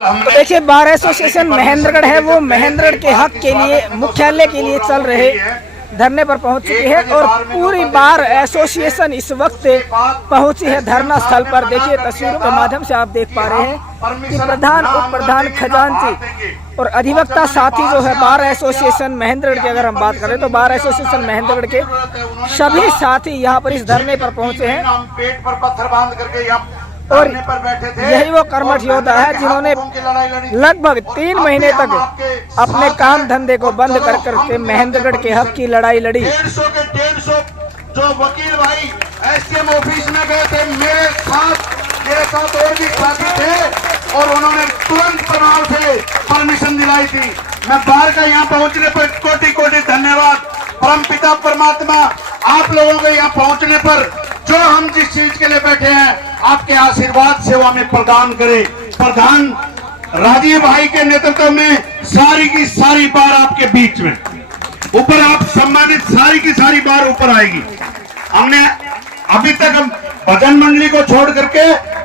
तो देखिए bar association Mahendragarh है वो महेंद्रगढ़ के हक के लिए मुख्यालय के लिए चल रहे धरने पर पहुंच चुकी है और पूरी बार एसोसिएशन इस वक्त पहुंची है धरना स्थल पर। देखिए तस्वीरों के माध्यम से आप देख पा रहे हैं कि प्रधान उप प्रधान खजांची और अधिवक्ता साथी जो है बार एसोसिएशन महेंद्रगढ़ की अगर हम बात करें तो बार एसोसिएशन महेंद्रगढ़ के सभी साथी यहाँ पर इस धरने पर पहुंचे हैं पेट पर पत्थर बांध करके और यही वो कर्मठ योद्धा है जिन्होंने लगभग 3 महीने तक अपने काम धंधे को बंद कर करके महेंद्रगढ़ के हक की लड़ाई लड़ी। 150 के 150 जो वकील भाई एसडीएम ऑफिस में गए थे मेरे साथ और भी साथी थे और उन्होंने तुरंत प्रभाव से परमिशन दिलाई थी। मैं बाहर का यहाँ पहुँचने पर कोटि कोटि धन्यवाद। परम पिता परमात्मा आप लोगों के यहाँ पहुँचने पर जो हम जिस चीज के लिए बैठे हैं आपके आशीर्वाद से वो हमें प्रदान करे। प्रधान राजीव भाई के नेतृत्व में सारी की सारी बार आपके बीच में ऊपर आप सम्मानित सारी की सारी बार ऊपर आएगी। हमने अभी तक हम भजन मंडली को छोड़ करके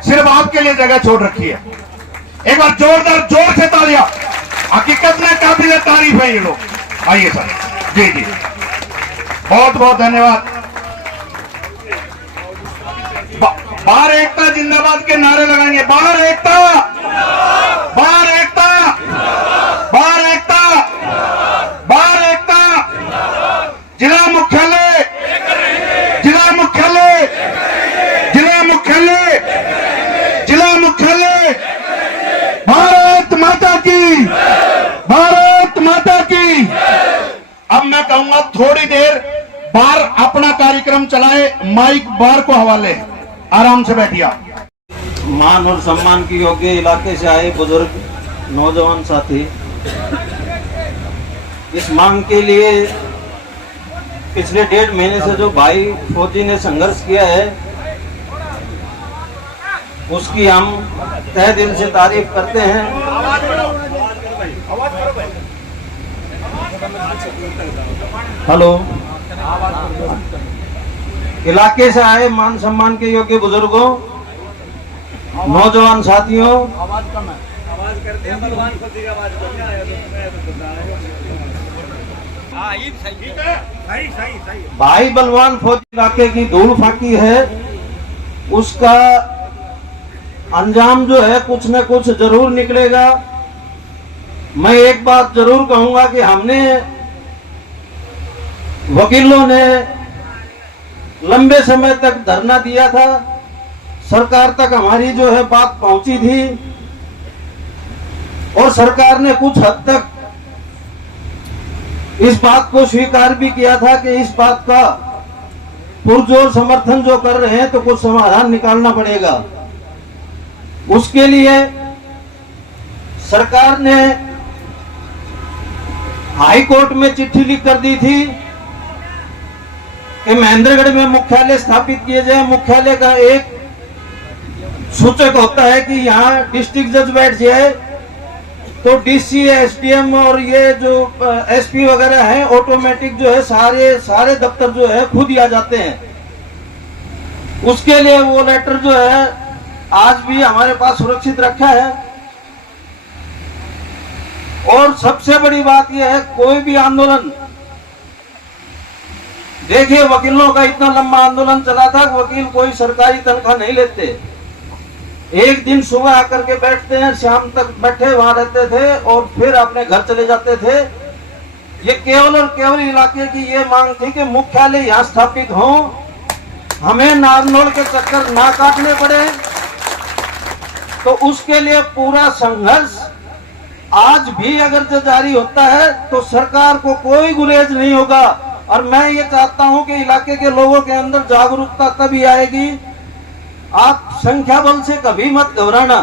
सिर्फ आपके लिए जगह छोड़ रखी है। एक बार जोरदार जोर से तालियां। हकीकत में काबिल तारीफ है ये लोग। आइए सर। जी जी बहुत बहुत धन्यवाद। बाहर एकता जिंदाबाद के नारे लगाएंगे। बाहर एकता, बाहर एकता, बाहर एकता, बाहर एकता। जिला मुख्यालय, जिला मुख्यालय, जिला मुख्यालय, जिला मुख्यालय। भारत माता की, भारत माता की। अब मैं कहूंगा थोड़ी देर बार अपना कार्यक्रम चलाए, माइक बार को हवाले। आराम से बैठिए। मान और सम्मान की योग्य इलाके से आए बुजुर्ग नौजवान साथी इस मांग के लिए पिछले 1.5 महीने से जो भाई फौजी ने संघर्ष किया है उसकी हम तहे दिल से तारीफ करते हैं। हेलो, इलाके से आए मान सम्मान के योग्य बुजुर्गों नौजवान साथियों, भाई बलवान फौजी इलाके की धूल फाकी है, उसका अंजाम जो है कुछ न कुछ जरूर निकलेगा। मैं एक बात जरूर कहूंगा कि हमने वकीलों ने लंबे समय तक धरना दिया था, सरकार तक हमारी जो है बात पहुंची थी और सरकार ने कुछ हद तक इस बात को स्वीकार भी किया था कि इस बात का पुरजोर समर्थन जो कर रहे हैं तो कुछ समाधान निकालना पड़ेगा। उसके लिए सरकार ने हाई कोर्ट में चिट्ठी लिख कर दी थी कि महेंद्रगढ़ में मुख्यालय स्थापित किए जाए। मुख्यालय का एक सूचक होता है कि यहाँ डिस्ट्रिक्ट जज बैठ जाए तो डीसी, एसडीएम और ये जो एसपी वगैरह हैं ऑटोमेटिक जो है सारे दफ्तर जो है खुद ही आ जाते हैं। उसके लिए वो लेटर जो है आज भी हमारे पास सुरक्षित रखा है। और सबसे बड़ी बात यह है कोई भी आंदोलन, देखिए वकीलों का इतना लंबा आंदोलन चला था, वकील कोई सरकारी तनख्वाह नहीं लेते। एक दिन सुबह आकर के बैठते हैं, शाम तक बैठे वहां रहते थे और फिर अपने घर चले जाते थे। ये केवल और केवल इलाके की ये मांग थी कि मुख्यालय यहाँ स्थापित हो, हमें नारनौल के चक्कर ना काटने पड़े। तो उसके लिए पूरा संघर्ष आज भी अगर जो जारी होता है तो सरकार को कोई गुरेज नहीं होगा। और मैं ये चाहता हूं कि इलाके के लोगों के अंदर जागरूकता तभी आएगी। आप संख्या बल से कभी मत घबराना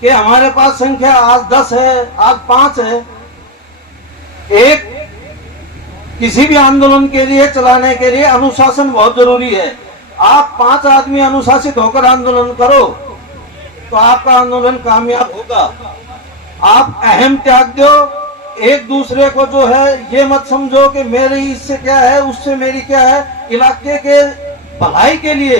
कि हमारे पास संख्या आज 10 है, आज 5 है। एक किसी भी आंदोलन के लिए चलाने के लिए अनुशासन बहुत जरूरी है। आप 5 आदमी अनुशासित होकर आंदोलन करो तो आपका आंदोलन कामयाब होगा। आप अहम त्याग दो, एक दूसरे को जो है ये मत समझो कि मेरी इससे क्या है उससे मेरी क्या है। इलाके के भलाई के लिए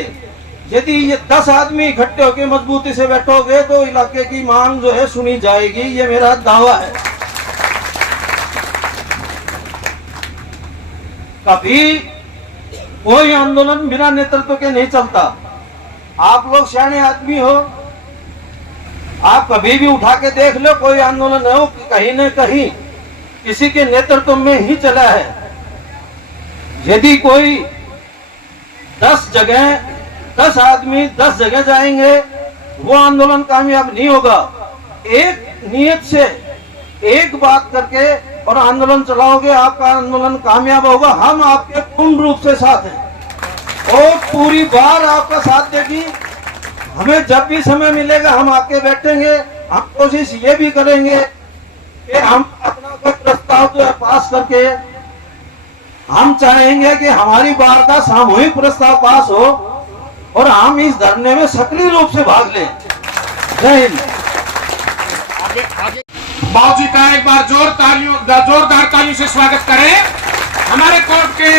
यदि ये 10 आदमी इकट्ठे होकर मजबूती से बैठोगे तो इलाके की मांग जो है सुनी जाएगी, ये मेरा दावा है। कभी कोई आंदोलन बिना नेतृत्व के नहीं चलता। आप लोग सियाने आदमी हो, आप कभी भी उठा के देख लो, कोई आंदोलन हो कहीं न कहीं किसी के नेतृत्व में ही चला है। यदि कोई 10 आदमी 10 जगह जाएंगे, वो आंदोलन कामयाब नहीं होगा। एक नियत से एक बात करके और आंदोलन चलाओगे, आपका आंदोलन कामयाब होगा। हम आपके पूर्ण रूप से साथ हैं और पूरी बार आपका साथ देगी। हमें जब भी समय मिलेगा हम आके बैठेंगे। हम कोशिश ये भी करेंगे कि हम अपना कोई प्रस्ताव जो है पास करके, हम चाहेंगे कि हमारी बार का सामूहिक प्रस्ताव पास हो और हम इस धरने में सक्रिय रूप से भाग लें। जय हिंद। बाबूजी का एक बार जोरदार तालियों से स्वागत करें। हमारे कोर्ट के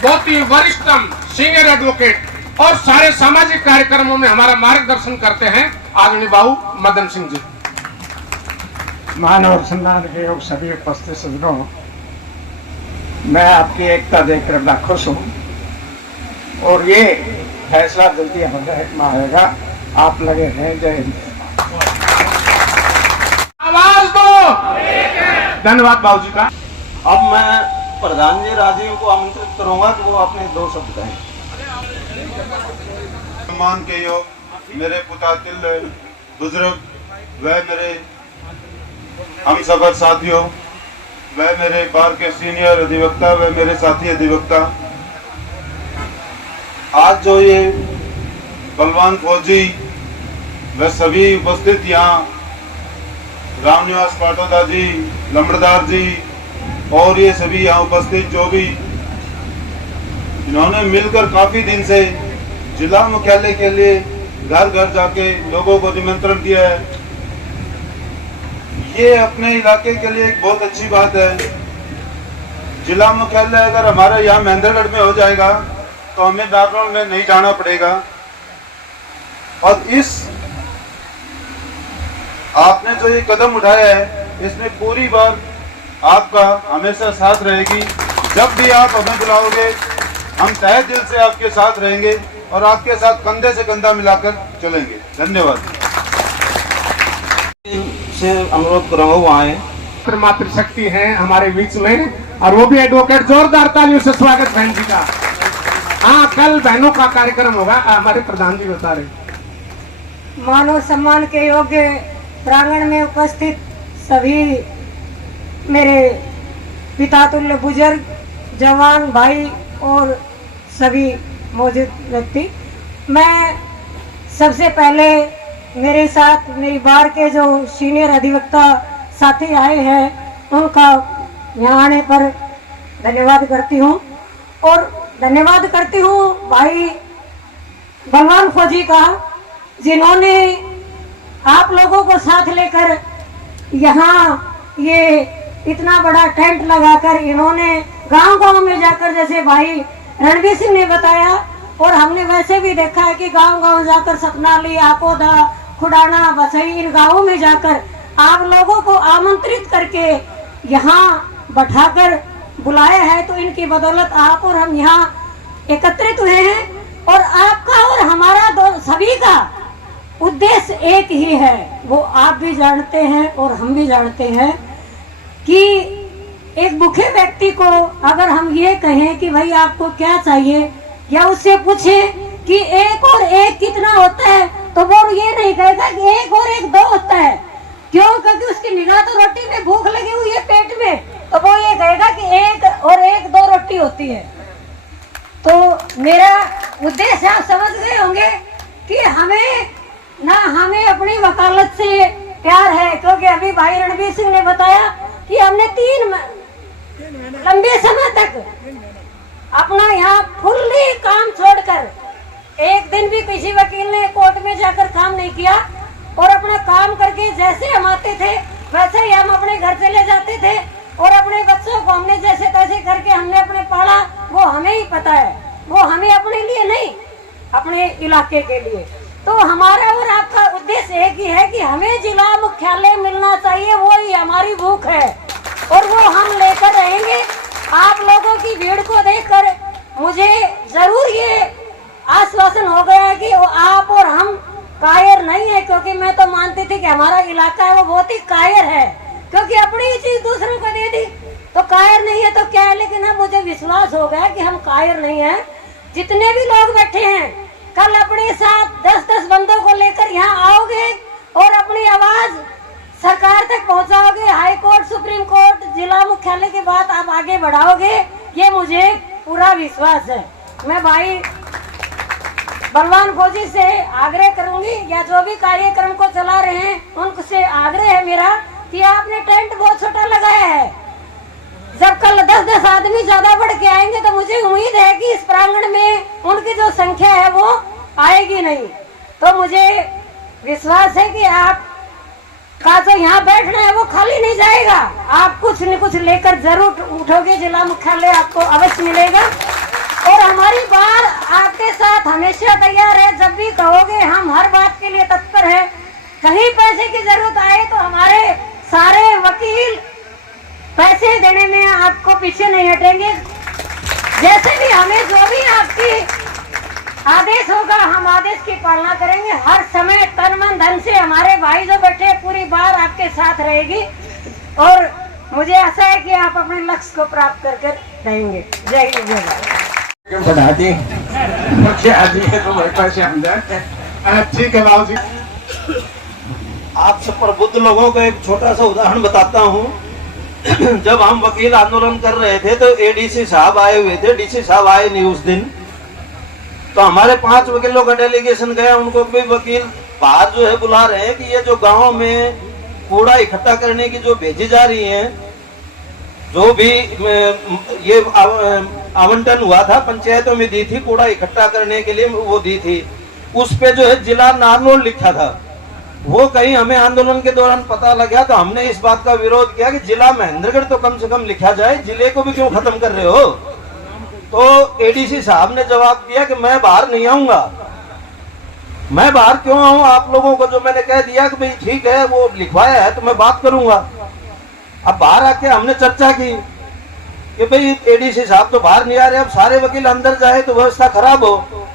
बहुत ही वरिष्ठतम सीनियर एडवोकेट और सारे सामाजिक कार्यक्रमों में हमारा मार्गदर्शन करते हैं आदरणीय बाबू मदन सिंह जी। मानव सम्मान के योग सभी उपस्थित सज्जनों, मैं आपकी एकता देखकर बड़ा खुश हूँ और ये फैसला जल्दी अमल में आएगा। आप लगे हैं। जय हिंद। आवाज दो। धन्यवाद बाबूजी का। अब मैं प्रधान जी राजीव को आमंत्रित करूंगा कि वो अपने 2 शब्द कहें। सम्मान के योग मेरे पुतातिल बुजुर्ग, वह मेरे हम सफर साथियों, वह मेरे बार के सीनियर अधिवक्ता, वह मेरे साथी अधिवक्ता, आज जो ये बलवान फौजी वह सभी उपस्थित यहाँ रामनिवास पाटोदा जी, लंबड़दार जी और ये सभी यहाँ उपस्थित जो भी इन्होंने मिलकर काफी दिन से जिला मुख्यालय के लिए घर घर जाके लोगों को निमंत्रण दिया है, ये अपने इलाके के लिए एक बहुत अच्छी बात है। जिला मुख्यालय अगर हमारे यहाँ महेंद्रगढ़ में हो जाएगा तो हमें नारनौल में नहीं जाना पड़ेगा। और इस आपने जो ये कदम उठाया है, इसमें पूरी बार आपका हमेशा साथ रहेगी। जब भी आप हमें बुलाओगे हम तहे दिल से आपके साथ रहेंगे और आपके साथ कंधे से कंधा मिलाकर चलेंगे। धन्यवाद। से अनुरोध करूंगा वो आए। मातृशक्ति है हमारे बीच में और वो भी एडवोकेट। जोरदार तालियों से स्वागत बहन जी का। हाँ, कल बहनों का कार्यक्रम होगा, हमारे प्रधान जी बता रहे। मानव सम्मान के योग्य प्रांगण में उपस्थित सभी मेरे पितातुल्य बुजुर्ग, जवान भाई और सभी मौजूद व्यक्ति, मैं सबसे पहले मेरे साथ मेरी बार के जो सीनियर अधिवक्ता साथी आए हैं उनका यहाँ आने पर धन्यवाद करती हूँ और धन्यवाद करती हूँ भाई बलवान फौजी का, जिन्होंने आप लोगों को साथ लेकर यहाँ ये इतना बड़ा टेंट लगाकर इन्होंने गांव-गांव में जाकर, जैसे भाई रणवीर सिंह ने बताया और हमने वैसे भी देखा है कि गांव-गांव जाकर सतनाली, आकोदा, खुडाना, बसई, इन गांवों में जाकर आप लोगों को आमंत्रित करके यहाँ बैठाकर बुलाया है। तो इनकी बदौलत आप और हम यहाँ एकत्रित हुए हैं और आपका और हमारा सभी का उद्देश्य एक ही है। वो आप भी जानते हैं और हम भी जानते हैं कि एक भूखे व्यक्ति को अगर हम ये कहें कि भाई आपको क्या चाहिए या उससे पूछें कि 1 और 1 कितना होता है, तो वो ये नहीं कहेगा कि 1 और 1 2 होता है। क्यों? क्योंकि उसकी निगाह तो रोटी में भूख लगी हुई है पेट में, तो वो ये कहेगा कि 1 और 1 2 रोटी होती है। तो मेरा उद्देश्य आप समझ गए होंगे कि हमें अपनी वकालत से प्यार है, क्योंकि अभी भाई रणवीर सिंह ने बताया कि हमने 3 लंबे समय तक अपना यहाँ फुल्ली काम छोड़कर एक दिन भी किसी वकील ने कोर्ट में जाकर काम नहीं किया और अपना काम करके जैसे हम आते थे वैसे ही हम अपने घर चले जाते थे और अपने बच्चों को हमने जैसे तैसे करके हमने अपने पाला, वो हमें ही पता है। वो हमें अपने लिए नहीं, अपने इलाके के लिए। तो हमारा और आपका उद्देश्य एक ही है कि हमें जिला मुख्यालय मिलना चाहिए, वो ही हमारी भूख है और वो हम लेकर रहेंगे। आप लोगों की भीड़ को देखकर मुझे जरूर ये आश्वासन हो गया है कि आप और हम कायर नहीं है, क्योंकि मैं तो मानती थी कि हमारा इलाका है वो बहुत ही कायर है, क्योंकि अपनी ही चीज दूसरों को दे दी तो कायर नहीं है तो क्या है। लेकिन अब मुझे विश्वास हो गया कि हम कायर नहीं है। जितने भी लोग बैठे हैं, कल अपने साथ 10-10 बंदों को लेकर यहाँ आओगे और अपनी आवाज सरकार तक पहुँचाओगे, हाई कोर्ट, सुप्रीम कोर्ट, जिला मुख्यालय की बात आप आगे बढ़ाओगे, ये मुझे पूरा विश्वास है। मैं भाई बलवान फौजी से आग्रह करूंगी, या जो भी कार्यक्रम को चला रहे हैं उनसे आग्रह है मेरा कि आपने टेंट बहुत छोटा लगाया है। जब कल 10-10 आदमी ज्यादा बढ़ के आएंगे तो मुझे उम्मीद है कि इस प्रांगण में उनकी जो संख्या है वो आएगी नहीं। तो मुझे विश्वास है कि आप का जो यहाँ बैठना है वो खाली नहीं जाएगा, आप कुछ न कुछ लेकर जरूर उठोगे। जिला मुख्यालय आपको अवश्य मिलेगा और हमारी बात आपके साथ हमेशा तैयार है। जब भी कहोगे हम हर बात के लिए तत्पर है। कहीं पैसे की जरूरत आए तो हमारे सारे वकील पैसे देने में आपको पीछे नहीं हटेंगे। जैसे भी हमें जो भी आपकी आदेश होगा हम आदेश की पालना करेंगे। हर समय तन मन धन से हमारे भाई जो बैठे पूरी बार आपके साथ रहेगी और मुझे आशा है कि आप अपने लक्ष्य को प्राप्त करके रहेंगे। जय हिंद, जय भारत। बढ़ा दी मुखिया जी तो मेरे पास अंदर ठीक है बाबू जी। आप सब प्रबुद्ध लोगों को एक छोटा सा उदाहरण बताता हूँ। जब हम वकील आंदोलन कर रहे थे तो एडीसी साहब आए हुए थे, डीसी साहब आए नहीं उस दिन, तो हमारे 5 वकीलों का डेलीगेशन गया। उनको भी वकील बाहर जो है बुला रहे हैं कि ये जो गांव में कूड़ा इकट्ठा करने की जो भेजी जा रही है, जो भी ये आवंटन हुआ था पंचायतों में दी थी कूड़ा इकट्ठा करने के लिए, वो दी थी, उस पे जो है जिला नारनौल लिखा था। वो कहीं हमें आंदोलन के दौरान पता लगा तो हमने इस बात का विरोध किया कि जिला महेंद्रगढ़ तो कम से कम लिखा जाए, जिले को भी क्यों खत्म कर रहे हो। तो एडीसी साहब ने जवाब दिया कि मैं बाहर नहीं आऊंगा। मैं बाहर क्यों आऊं, आप लोगों को जो मैंने कह दिया कि भाई ठीक है वो लिखवाया है तो मैं बात करूंगा। अब बाहर आके हमने चर्चा की कि भाई एडीसी साहब तो बाहर नहीं आ रहे, अब सारे वकील अंदर जाए तो व्यवस्था खराब हो।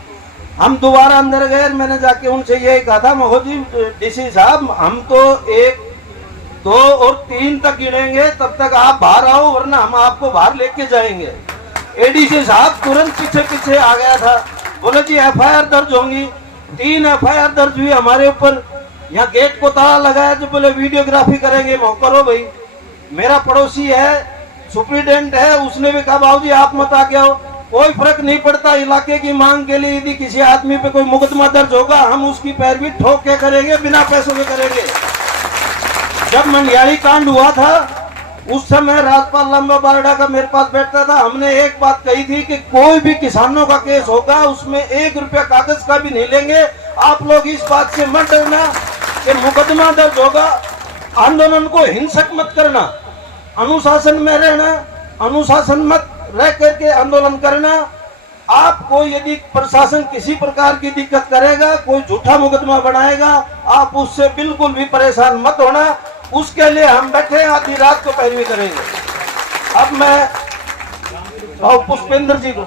हम दोबारा अंदर गए, मैंने जाके उनसे यही कहा था, महो जी डीसी साहब हम तो 1, 2 और 3 तक गिनेंगे तब तक आप बाहर आओ, वरना हम आपको बाहर लेके जाएंगे। एडीसी साहब तुरंत पीछे आ गया था, बोले जी एफआईआर दर्ज होंगी। 3 एफआईआर दर्ज हुई हमारे ऊपर। यहाँ गेट को ताला लगाया, जो बोले वीडियोग्राफी करेंगे, वो करो भाई। मेरा पड़ोसी है, सुप्रिटेंडेंट है, उसने भी कहा बाबू जी आप मत आ गए हो, कोई फर्क नहीं पड़ता। इलाके की मांग के लिए यदि किसी आदमी पे कोई मुकदमा दर्ज होगा हम उसकी पैरवी ठोक के करेंगे, बिना पैसों के करेंगे। जब मंडियाली कांड हुआ था उस समय राजपाल लंबा बारडा का मेरे पास बैठता था। हमने एक बात कही थी कि कोई भी किसानों का केस होगा उसमें 1 रुपया कागज का भी नहीं लेंगे। आप लोग इस बात से मत डरना कि मुकदमा दर्ज होगा। आंदोलन को हिंसक मत करना, अनुशासन में रहना, अनुशासन मत रह करके आंदोलन करना। आपको यदि प्रशासन किसी प्रकार की दिक्कत करेगा, कोई झूठा मुकदमा बनाएगा, आप उससे बिल्कुल भी परेशान मत होना। उसके लिए हम बैठे आधी रात को पैरवी करेंगे। अब मैं पुष्पेंद्र जी को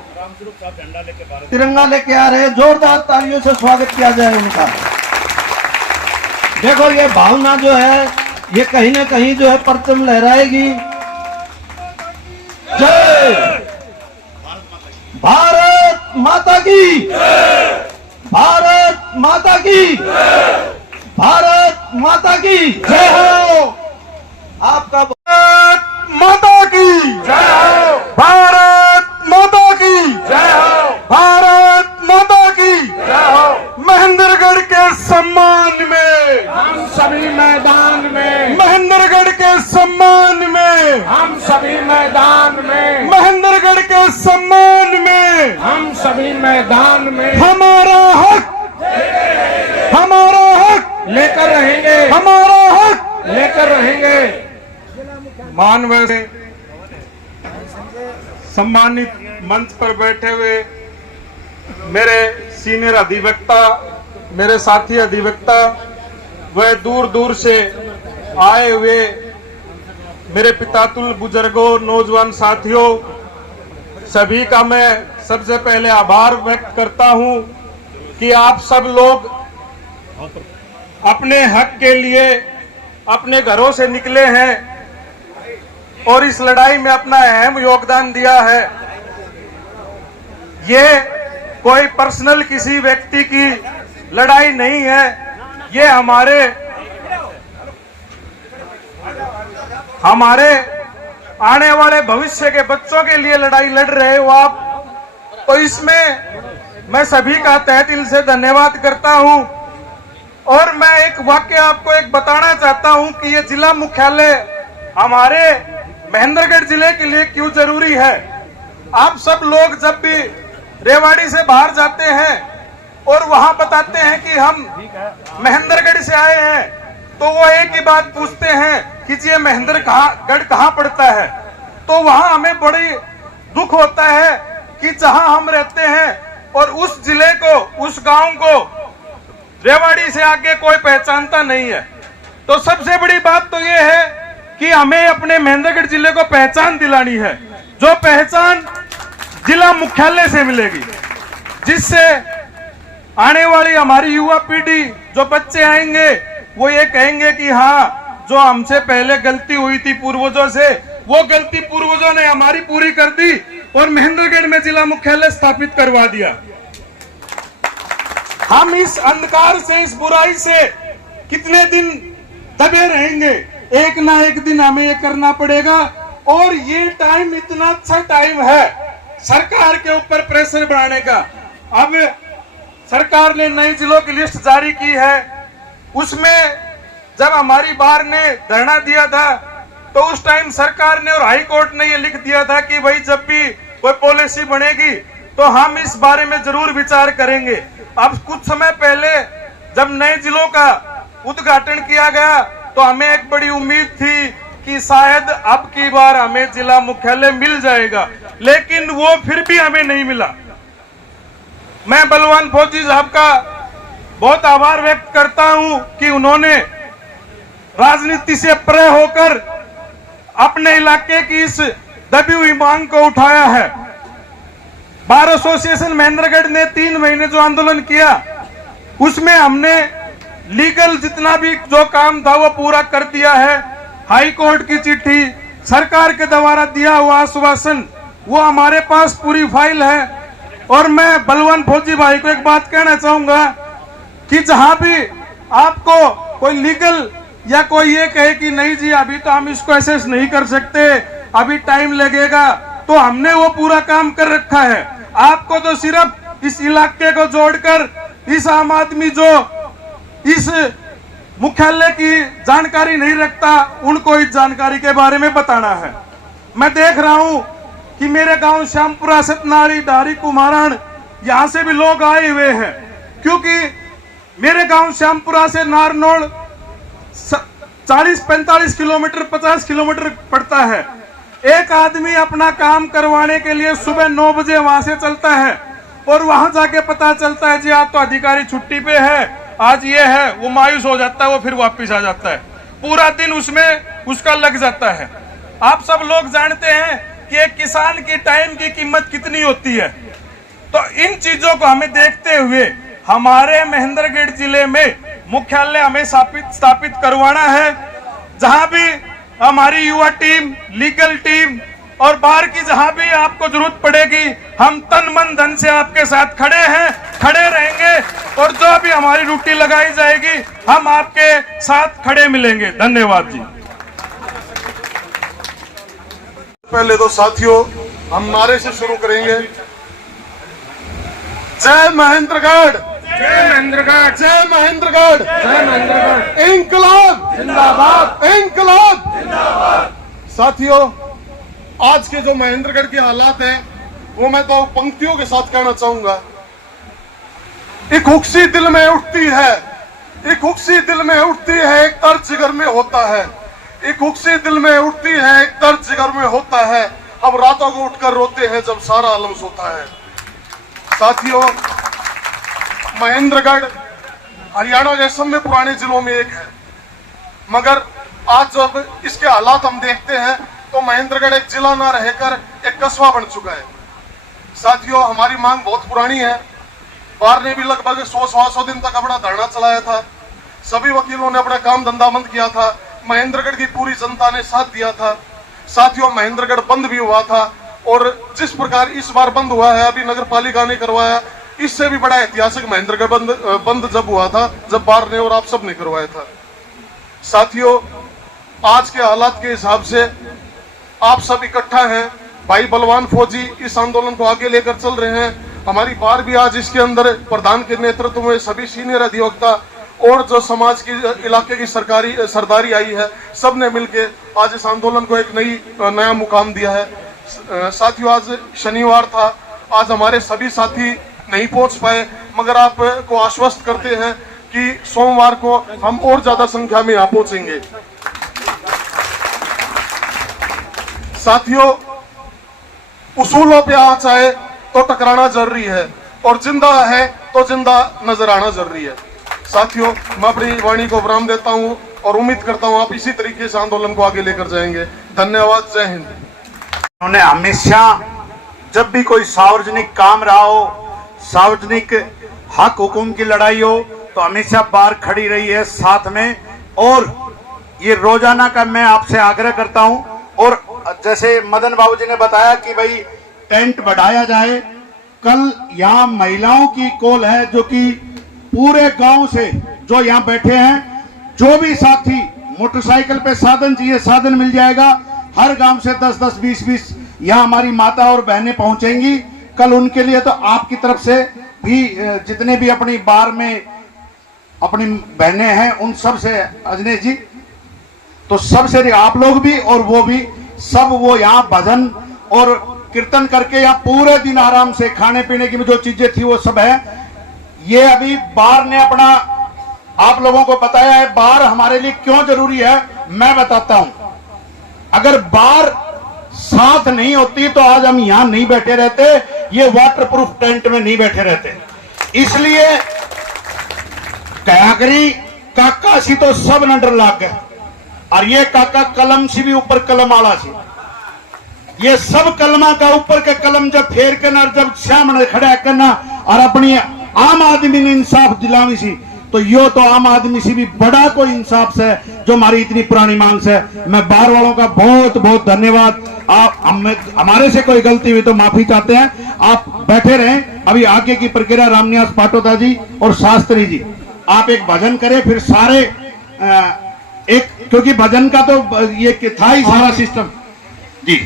तिरंगा लेके आ रहे हैं, जोरदार तालियों से स्वागत किया जाए उनका। देखो ये भावना जो है ये कहीं ना कहीं जो है परचम लहराएगी। जय भारत माता की, भारत माता की, भारत माता की जय हो। आपका भारत माता की जय हो, भारत माता की जय हो, भारत माता की जय हो। महेंद्रगढ़ के सम्मान में हम सभी मैदान में, महेंद्रगढ़ के सम्मान में, हम सभी मैदान में, महेंद्रगढ़ के सम्मान में हम सभी मैदान में हमारा हक, हमारा हक लेकर रहेंगे, हमारा हक लेकर रहेंगे। मानव से सम्मानित मंच पर बैठे हुए मेरे सीनियर अधिवक्ता, मेरे साथी अधिवक्ता, वह दूर दूर से आए हुए मेरे पितातुल बुजुर्गों, नौजवान साथियों, सभी का मैं सबसे पहले आभार व्यक्त करता हूं कि आप सब लोग अपने हक के लिए अपने घरों से निकले हैं और इस लड़ाई में अपना अहम योगदान दिया है। ये कोई पर्सनल किसी व्यक्ति की लड़ाई नहीं है, ये हमारे आने वाले भविष्य के बच्चों के लिए लड़ाई लड़ रहे हो आप। तो इसमें मैं सभी का तहे दिल से धन्यवाद करता हूं। और मैं एक वाक्य आपको एक बताना चाहता हूं कि ये जिला मुख्यालय हमारे महेंद्रगढ़ जिले के लिए क्यों जरूरी है। आप सब लोग जब भी रेवाड़ी से बाहर जाते हैं और वहां बताते हैं कि हम महेंद्रगढ़ से आए हैं, तो वो एक ही बात पूछते हैं कि ये महेंद्रगढ़ कहाँ पड़ता है। तो वहां हमें बड़ी दुख होता है कि जहां हम रहते हैं और उस जिले को, उस गांव को रेवाड़ी से आगे कोई पहचानता नहीं है। तो सबसे बड़ी बात तो ये है कि हमें अपने महेंद्रगढ़ जिले को पहचान दिलानी है, जो पहचान जिला मुख्यालय से मिलेगी, जिससे आने वाली हमारी युवा पीढ़ी, जो बच्चे आएंगे, वो ये कहेंगे कि हाँ, जो हमसे पहले गलती हुई थी पूर्वजों से, वो गलती पूर्वजों ने हमारी पूरी कर दी और महेंद्रगढ़ में जिला मुख्यालय स्थापित करवा दिया। हम इस अंधकार से, इस बुराई से कितने दिन दबे रहेंगे, एक ना एक दिन हमें ये करना पड़ेगा। और ये टाइम इतना अच्छा टाइम है सरकार के ऊपर प्रेशर बढ़ाने का। अब सरकार ने नई जिलों की लिस्ट जारी की है, उसमें जब हमारी बार ने धरना दिया था तो उस टाइम सरकार ने और हाई कोर्ट ने ये लिख दिया था कि भाई जब भी कोई पॉलिसी बनेगी तो हम इस बारे में जरूर विचार करेंगे। अब कुछ समय पहले जब नए जिलों का उद्घाटन किया गया तो हमें एक बड़ी उम्मीद थी कि शायद अब की बार हमें जिला मुख्यालय मिल जाएगा, लेकिन वो फिर भी हमें नहीं मिला। मैं बलवान फौजी साहब का बहुत आभार व्यक्त करता हूं कि उन्होंने राजनीति से परे होकर अपने इलाके की इस दबी हुई मांग को उठाया है। बार एसोसिएशन महेंद्रगढ़ ने 3 महीने जो आंदोलन किया, उसमें हमने लीगल जितना भी जो काम था वो पूरा कर दिया है। हाई कोर्ट की चिट्ठी, सरकार के द्वारा दिया हुआ आश्वासन, वो हमारे पास पूरी फाइल है। और मैं बलवान फौजी भाई को एक बात कहना चाहूंगा कि जहां भी आपको कोई लीगल या कोई ये कहे कि नहीं जी अभी तो हम इसको एसेस नहीं कर सकते, अभी टाइम लगेगा, तो हमने वो पूरा काम कर रखा है। आपको तो सिर्फ इस इलाके को जोड़कर इस आम आदमी जो इस मुख्यालय की जानकारी नहीं रखता, उनको इस जानकारी के बारे में बताना है। मैं देख रहा हूं कि मेरे गांव श्यामपुरा, सतनाड़ी, डारी, कुमारण, यहां से भी लोग आए हुए हैं, क्योंकि मेरे गांव श्यामपुरा से नारनौल 40-45 किलोमीटर, 50 किलोमीटर पड़ता है। एक आदमी अपना काम करवाने के लिए सुबह 9 बजे वहां से चलता है और वहां जाके पता चलता है जी आज तो अधिकारी छुट्टी पे है, आज ये है, वो मायूस हो जाता है, वो फिर वापस आ जाता है। पूरा दिन उसमें उसका लग जाता है। आप सब लोग जानते हैं कि एक किसान की टाइम की कीमत कितनी होती है। तो इन चीजों को हमें देखते हुए हमारे महेंद्रगढ़ जिले में मुख्यालय हमें स्थापित करवाना है, जहां भी हमारी युवा टीम, लीगल टीम और बाहर की जहां भी आपको जरूरत पड़ेगी, हम तन मन धन से आपके साथ खड़े हैं, खड़े रहेंगे। और जो भी हमारी ड्यूटी लगाई जाएगी, हम आपके साथ खड़े मिलेंगे। धन्यवाद जी। पहले तो साथियों हम नारे से शुरू करेंगे। जय महेंद्रगढ़, जय महेंद्रगढ़, जय महेंद्रगढ़, जय महेंद्रगढ़, इंकलाब जिंदाबाद, इंकलाब जिंदाबाद। साथियों, आज के जो महेंद्रगढ़ के हालात हैं वो मैं तो पंक्तियों के साथ कहना चाहूंगा। एक हुक्सी दिल में उठती है, एक हुक्सी दिल में उठती है, एक दर्द जिगर में होता है। एक हुक्सी दिल में उठती है, एक दर्द जिगर में होता है। हम रातों को उठकर रोते हैं जब सारा आलम सोता है। साथियों, महेंद्रगढ़ हरियाणा जैसे में पुराने जिलों में एक है, मगर आज जब इसके हालात हम देखते हैं तो महेंद्रगढ़ एक जिला ना रहकर एक कस्बा बन चुका है। साथियों, हमारी मांग बहुत पुरानी है। बार ने भी लगभग 100-125 दिन तक अपना धरना चलाया था। सभी वकीलों ने अपना काम धंधा बंद किया था। महेंद्रगढ़ की पूरी जनता ने साथ दिया था। साथियों, महेंद्रगढ़ बंद भी हुआ था और जिस प्रकार इस बार बंद हुआ है, अभी नगर पालिका ने करवाया, इससे भी बड़ा ऐतिहासिक महेंद्रगढ़ बंद जब हुआ था, जब बार ने और आप सब ने करवाया था। साथियों, आज के हालात के हिसाब से आप सब इकट्ठा हैं। भाई बलवान फौजी इस आंदोलन को आगे लेकर चल रहे हैं। हमारी बार भी आज इसके अंदर प्रधान के नेतृत्व में सभी सीनियर अधिवक्ता और जो समाज की इलाके की सरदारी आई है, सब ने मिलकर आज इस आंदोलन को एक नया मुकाम दिया है। साथियों, आज शनिवार था, आज हमारे सभी साथी नहीं पहुंच पाए, मगर आपको आश्वस्त करते हैं कि सोमवार को हम और ज्यादा संख्या में यहाँ पहुंचेंगे। साथियों, उसूलों पे आँच आए तो टकराना जरूरी है और जिंदा है तो जिंदा नजर आना जरूरी है। साथियों, मैं अपनी वाणी को विराम देता हूं और उम्मीद करता हूं आप इसी तरीके से आंदोलन को आगे लेकर जाएंगे। धन्यवाद। जय हिंद। उन्होंने हमेशा जब भी कोई सार्वजनिक काम रहा हो, सार्वजनिक हक हुकुम की लड़ाई हो, तो हमेशा बार खड़ी रही है साथ में। और ये रोजाना का मैं आपसे आग्रह करता हूं। और जैसे मदन बाबू जी ने बताया कि भाई टेंट बढ़ाया जाए, कल यहाँ महिलाओं की कॉल है जो कि पूरे गांव से जो यहाँ बैठे हैं, जो भी साथी मोटरसाइकिल पे साधन चाहिए साधन मिल जाएगा। हर गांव से 10-10, 20-20 यहाँ हमारी माता और बहनें पहुंचेंगी कल उनके लिए। तो आपकी तरफ से भी जितने भी अपनी बार में अपनी बहनें हैं, उन सब से अजनेश जी, तो सबसे आप लोग भी और वो भी सब, वो यहाँ भजन और कीर्तन करके यहाँ पूरे दिन आराम से खाने पीने की जो चीजें थी वो सब है। ये अभी बार ने अपना आप लोगों को बताया है, बार हमारे लिए क्यों जरूरी है मैं बताता हूं। अगर बार साथ नहीं होती तो आज हम यहां नहीं बैठे रहते, ये वाटरप्रूफ टेंट में नहीं बैठे रहते। इसलिए कयाकरी काका सी तो सब न डर लाग गए, और ये काका कलम से भी ऊपर कलम आला सी। ये सब कलमा का ऊपर के कलम जब फेर करना, जब सामने खड़ा करना और अपनी आम आदमी ने इंसाफ दिलावी सी, तो यो तो आम आदमी से भी बड़ा कोई इंसाफ से जो हमारी इतनी पुरानी मांग से। मैं बार वालों का बहुत बहुत धन्यवाद। आप हमारे से कोई गलती हुई तो माफी चाहते हैं। आप बैठे रहें, अभी आगे की प्रक्रिया रामनिवास पाटोदा जी और शास्त्री जी आप एक भजन करें, फिर सारे एक, क्योंकि भजन का तो ये था ही सारा सिस्टम जी।